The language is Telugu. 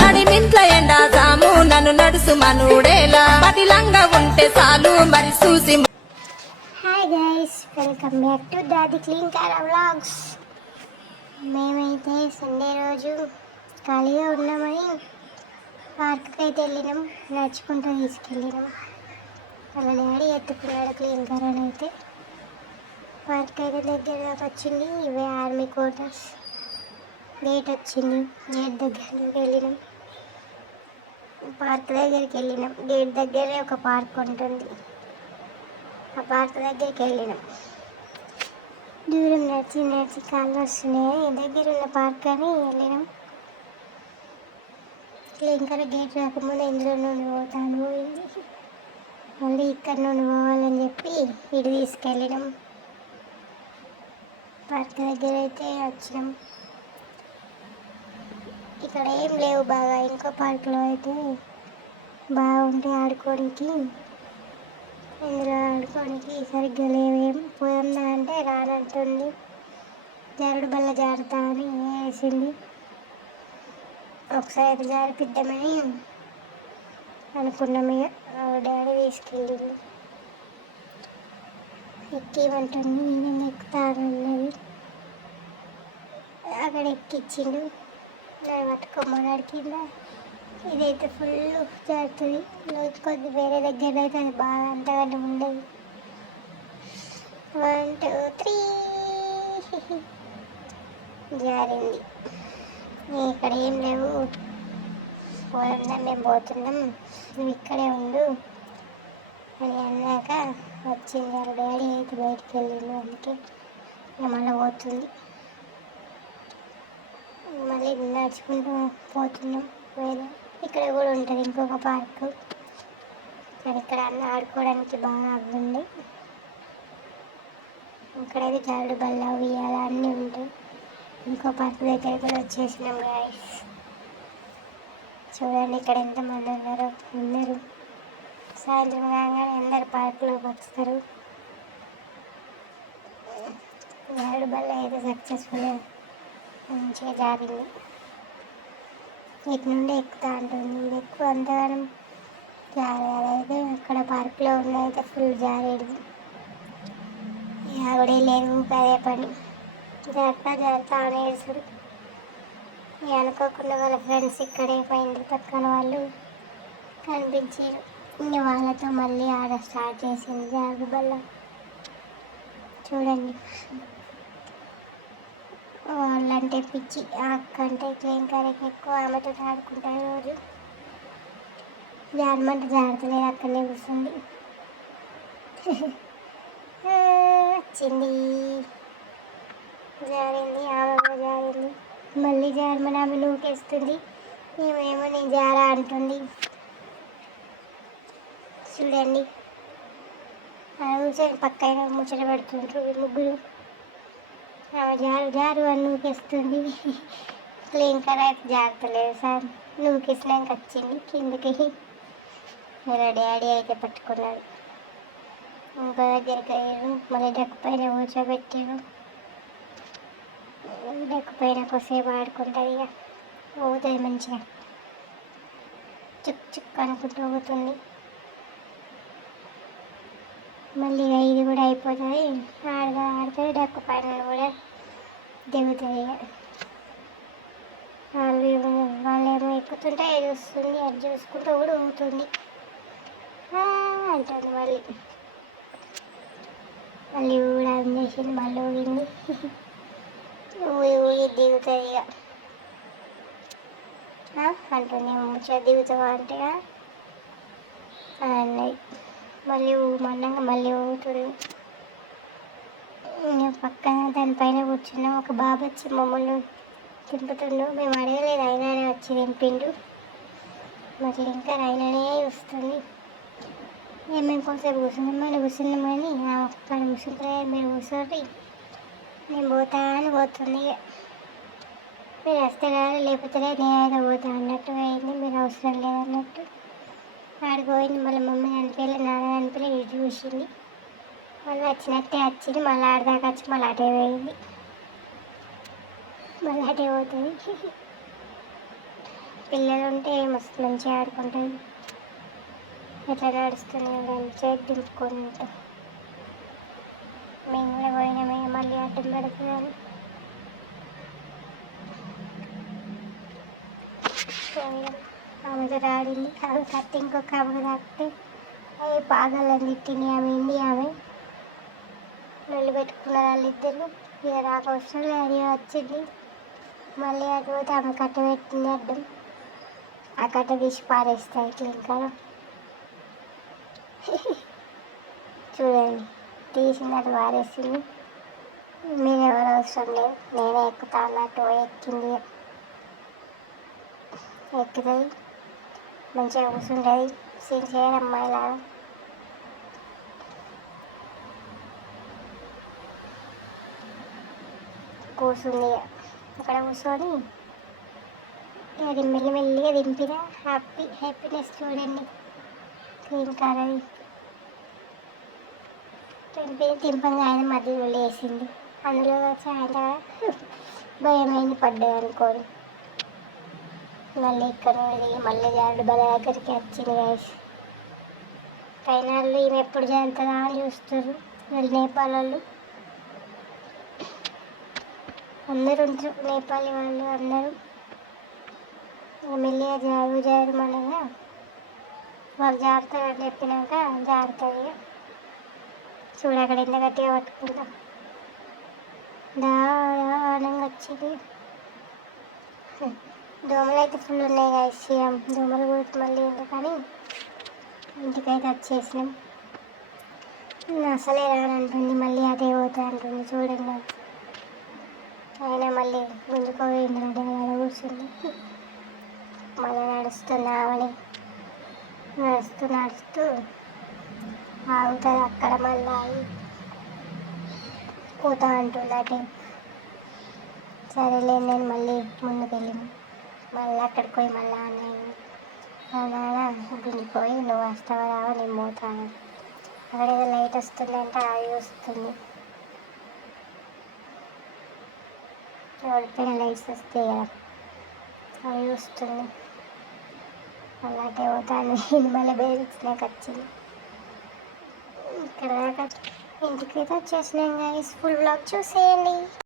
నడిమింట్ల ఎండా సాము నన్ను నడుసు మనుడేలా పతిలంగా ఉంటే చాలు మరి చూసి. Hi guys, welcome back to దాది క్లీన్ కార్ వ్లాగ్స్. మేమైతే సండే రోజు ఖాళీగా ఉన్నామని పార్క్కి అయితే వెళ్ళినాం. నడుచుకుంటూ తీసుకెళ్ళినాం. వాళ్ళ డాడీ ఎత్తుకున్నాడు క్లీన్ కార్ అని. అయితే పార్క్ అయితే దగ్గరగా వచ్చింది. ఇవే ఆర్మీ క్వార్టర్స్. గేట్ వచ్చింది. గేట్ దగ్గరికి వెళ్ళినాం. పార్క్ దగ్గరికి వెళ్ళినాం. గేట్ దగ్గరే ఒక పార్క్ ఉంటుంది. ఆ పార్క్ దగ్గరికి వెళ్ళినాం. దూరం నడిచి కాళ్ళు వస్తున్నాయి. దగ్గర ఉన్న పార్క్ అని వెళ్ళినాం. ఇంకా గేట్ రాకముందు ఇందులో నుండి పోతాను పోయింది. మళ్ళీ ఇక్కడ నుండి పోవాలని చెప్పి ఇటు తీసుకెళ్ళినాం. పార్క్ దగ్గర అయితే వచ్చినాం. ఇక్కడ ఏం లేవు బాగా. ఇంకో పార్కులో అయితే బాగుంటాయి ఆడుకోనికి. ఇందులో ఆడుకోనికి సరిగ్గా లేవేం. పోదాం అంటే రానంటుంది. జారుడు బల్ల జారుతా అని వేసింది. ఒకసారి జారిపిద్దామని అనుకున్నాం. ఇక డాడీ తీసుకెళ్ళింది. ఎక్కేమంటుంది. నేను ఎక్కుతానన్నది. అక్కడ ఎక్కిచ్చిండు. నేను పట్టుకోమన్నాడు కింద. ఇదైతే ఫుల్ జారుతుంది. లోతు కొద్ది వేరే దగ్గర అయితే అది బాగా అంతగానే ఉండదు. 1 2 3 జారింది. ఇక్కడ ఏం లేవు. పోదా మేము పోతున్నాం, నువ్వు ఇక్కడే ఉండు అని అన్నాక వచ్చింది. వాళ్ళ డాడీ అయితే బయటికి వెళ్ళిండు. అందుకే మళ్ళీ పోతుంది. మళ్ళీ నడుచుకుంటూ పోతున్నాం. వేరే ఇక్కడ కూడా ఉంటుంది ఇంకొక పార్కు. కానీ ఇక్కడ అన్నీ ఆడుకోవడానికి బాగా అవ్వండి. ఇక్కడైతే జారుడు బల్ల ఉయ్యాల అన్నీ ఉంటాయి. ఇంకో పార్క్ దగ్గర కూడా వచ్చేసినాం గాయ్స్. చూడండి ఇక్కడ ఎంతమంది ఉన్నారో. అందరూ సాయంత్రం కాగానే అందరు పార్కులోకి వస్తారు. జారుడు బల్ల అయితే సక్సెస్ఫుల్గా మంచిగా జారింది. ఇటు నుండి ఎక్కుతా అంటుంది. ఇది ఎక్కువ అంతగానం జారేది. అయితే అక్కడ పార్కులో ఉన్నదైతే ఫుల్ జారేది. ఆవిడే లేదు అదే పని. జాగ్రత్త అనేసాడు. అనుకోకుండా వాళ్ళ ఫ్రెండ్స్ ఇక్కడే పోయింది. పక్కన వాళ్ళు కనిపించారు. ఇంక వాళ్ళతో మళ్ళీ ఆడ స్టార్ట్ చేసింది జారుడు బల్ల. చూడండి, వాళ్ళంటే పిచ్చి. అక్క అంటే క్లీన్ కరెక్ట్ ఎక్కువ. ఆమెతో ఆడుకుంటారు రోజు. జారమంటే జారుతలేదు, అక్కడనే కూర్చుంది. వచ్చింది, జారింది. ఆమె కూడా జారింది. మళ్ళీ జారమని ఆమె నూకేస్తుంది. ఏమేమో నేను జారా అంటుంది. చూడండి, కూర్చొని పక్కన ముచ్చట పెడుతుంటారు ఈ ముగ్గురు. జారు అని నూకేస్తుంది. క్లీన్ కలర్ అయితే జాగ్రత్తలేదు సార్. నూకేసినాక వచ్చింది కిందకి. ఇలా డాడీ అయితే పట్టుకున్నాడు. ఇంకో దగ్గరికి అయ్యారు. మళ్ళీ డెక్ పైన కూర్చోబెట్టారు. డెక్ పైన కొద్దిసేపు ఆడుకుంటుంది. ఇక ఊగుతుంది మంచిగా. చుక్ చుక్ అనుకుంటూ ఊగుతుంది. మళ్ళీ ఇది కూడా అయిపోతుంది. ఆడుతుంది. డెక్ పైన కూడా దిగుతుంది. వాళ్ళేమో ఎక్కుతుంటే ఇది వస్తుంది. అది చూసుకుంటూ కూడా ఊగుతుంది అంటుంది. మళ్ళీ కూడా ఆన్ చేసింది. మళ్ళీ ఊగింది. ఊగి దిగుతుంది. ఇక అంటుంది. మంచిగా దిగుతావా అంటే అన్నది. మళ్ళీ ఊగమన్నాక మళ్ళీ ఊగుతుంది. పక్కన దానిపైన కూర్చున్నాం. ఒక బాబు వచ్చి మమ్మల్ని తింపుతుండు. మేము అడగలేదు, అయినానే వచ్చి దింపిండు. మళ్ళీ ఇంకా అయినానే వస్తుంది. మేము కొంచెం కూర్చున్నాం. మళ్ళీ కూర్చున్నాం కానీ అక్కడ కూర్చుంటే మీరు కూర్చోండి, నేను పోతా అని పోతుంది. మీరు వస్తే కానీ లేకపోతే నేనైతే పోతా అన్నట్టు అయింది. మీరు అవసరం లేదన్నట్టు ఆడిపోయింది. మళ్ళీ మమ్మీ అనిపించలే, నాన్న అనిపించలే. ఇటు చూసింది. మళ్ళీ వచ్చినట్టే వచ్చింది. మళ్ళీ ఆడదాకా వచ్చి మళ్ళీ అటే పోయింది. మళ్ళీ అటే పోతుంది. పిల్లలు ఉంటే మస్తు మంచిగా ఆడుకుంటుంది. ఎట్లా నడుస్తుంది చేతి దింపుకొని ఉంటాం. మేము కూడా పోయినామే మళ్ళీ అడ్డం పెడుతున్నాను. ఆమెతో ఆడింది, ఆమె కట్టి ఇంకొక ఆమె తాకితే అవి పాగాలని తిట్టింది. ఆమె ఇండి ఆమె నల్లు పెట్టుకున్నారు వాళ్ళిద్దరు. ఇక నాకు అవసరం లేదు, వచ్చింది మళ్ళీ అటు పోతే ఆమె కట్ట పెట్టింది అడ్డం. ఆ కట్ట తీసి పారేస్తాయి ఇట్లా ఇంకా చూడండి, తీసింది అటు పారేసింది. మీరు ఎవరు అవసరం లేదు, నేనే ఎక్కుతా అన్నట్టు ఎక్కింది. ఎక్కుతుంది మంచిగా కూర్చుంటుంది సిన్సియర్ అమ్మాయిలాగా. కూర్చుంది అక్కడ కూర్చొని అది మెల్లిమెల్లిగా దింపిన హ్యాపీనెస్ చూడండి. క్రీమ్ కలర్ దింపంగా ఆయన మధ్యలో వేసింది. అందులో వచ్చి ఆయన భయమైంది పడ్డది అనుకోని. మళ్ళీ ఇక్కడ మళ్ళీ జారుడు బల దగ్గరికి వచ్చింది. గైస్ పైన వాళ్ళు ఈమె ఎప్పుడు జరుగుతుందా అని చూస్తారు. వాళ్ళు నేపాల్ వాళ్ళు అందరూ ఉంటారు, నేపాలీ వాళ్ళు అందరూ. మెల్లిగా జారమనగా వాళ్ళు జారుతారని చెప్పినాక జారుతుంది. చూడు అక్కడ ఎంత గట్టిగా పట్టుకుంటాం. దానంగా వచ్చింది. దోమలు అయితే ఫుల్ ఉన్నాయి కదా, సీఎం దోమలు కూడా మళ్ళీ ఎందుకని ఇంటికైతే వచ్చేసినాం. అసలే రానంటుంది, మళ్ళీ అదే పోతా అంటుంది. చూడండి ఆయన మళ్ళీ గుంజుకోపోయింది, అక్కడ కూర్చుంది. మళ్ళీ నడుస్తుంది ఆమెని, నడుస్తూ ఆగుతుంది అక్కడ. మళ్ళీ పోతా అంటుంది అటే. సరేలే నేను మళ్ళీ ముందుకు వెళ్ళింది. మళ్ళీ అక్కడికి పోయి మళ్ళీ నాన్న గుంజిపోయి నువ్వు వస్తావా రావా నేను పోతాను. అక్కడ ఏదో లైట్ వస్తుందంటే అది వస్తుంది. ఓడిపోయిన లైట్స్ వస్తాయి కదా అవి వస్తుంది. మళ్ళీ అటే పోతాను. మళ్ళీ బెదిరించినాక వచ్చింది. ఇక్కడ దాకా ఇంటికైతే వచ్చేసినాం గైస్. ఫుల్ బ్లాగ్ చూసేయండి.